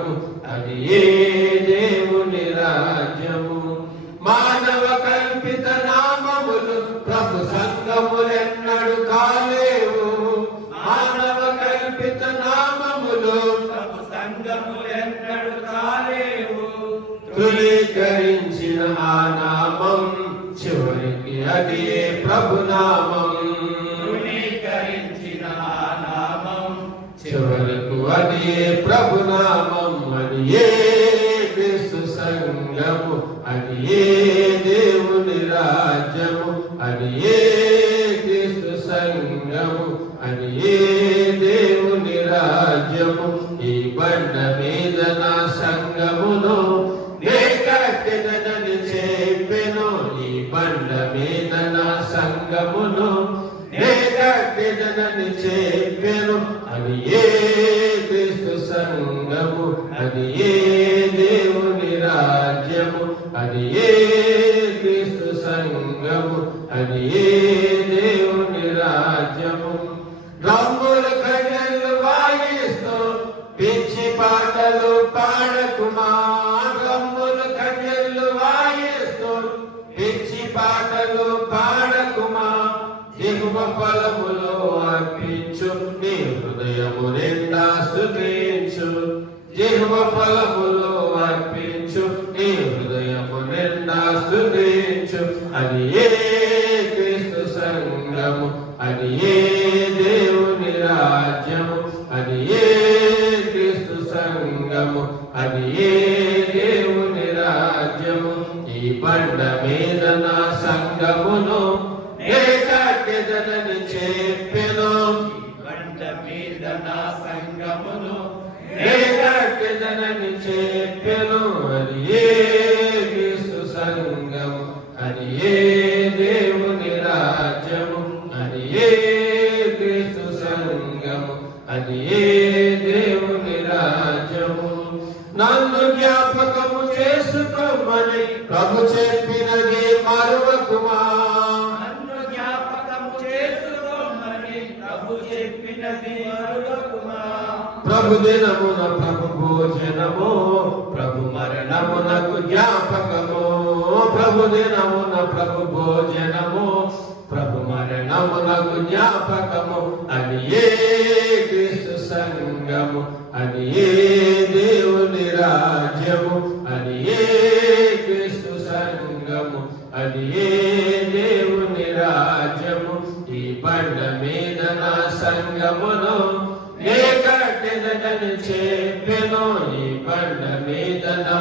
సంఘము అది ఏ దేవుని రాజ్యము. మానవ కల్పిత నామములు ప్రభు సంఘములెన్నడు కాలేవు. మానవ కల్పిత నామములు ప్రభు సంఘములెన్నడు కాలేవు. తులీకరించిన ఆ నామం చివరికి అది ప్రభునామం. తులీకరించిన ఆ నామం చివరకు అది ప్రభునామం. అది ఏ క్రీస్తు సంఘము అది ఏ దేవుని రాజ్యము. అది ఏ క్రీస్తు సంఘము అది ఏ దేవుని రాజ్యము. ఈ బండ మీద నా సంఘమును నే కట్టెదనని చెప్పెను. ఈ బండ మీద నా సంఘమును నే కట్టెదనని చెప్పెను. అది ఏ క్రీస్తు సంఘము అది ఏ దేవుని రాజ్యము. అది ఏ క్రీస్తు సంఘము అది ఏ దేవుని రాజ్యము. రంగుల కన్యలు వాయిస్తూ పిచ్చి పాటలు పాడకుమా. రంగుల కన్యలు వాయిస్తూ పిచ్చి పాటలు పాడకుమా. దిగువ ఫలములో అర్పించు నీ హృదయము నిండా స్తుతించు. దిగువ ఫలములో అర్పించు నీ హృదయము నిండా స్తుతించు. అది ఏ క్రీస్తు సంఘము అది ఏ దేవుని రాజ్యము. అది ఏ క్రీస్తు సంఘము అది ఏ దేవుని రాజ్యము. ఈ బండ మీద నా సంఘమును నే కట్టెదనని చెప్పెను. బండ మీద నా సంఘమును నే కట్టెదనని చెప్పెను. అది ఏ క్రీస్తు సంఘము అది ఏ దేవుని రాజ్యము. అది ఏ క్రీస్తు సంఘము అది ఏ దేవుని రాజ్యము. నన్ను జ్ఞాపకము చేసుకోమని ప్రభు చెప్పినది మరువకుమా. నన్ను జ్ఞాపకము చేసుకోమని ప్రభు చెప్పినది మరువకుమా. ప్రభు దినమున ప్రభు భోజనము ప్రభు మరణమునకు జ్ఞాపకము. ప్రభు దినమున ప్రభు భోజనము ప్రభు మరణమునకు జ్ఞాపకము. అది ఏ క్రీస్తు సంఘము అది ఏ దేవుని రాజ్యము. అది ఏ క్రీస్తు సంఘము అది ఏ దేవుని రాజ్యము. ఈ బండ మీద నా సంఘమును నే కట్టెదనని చెప్పెను. ఈ బండ మీద నా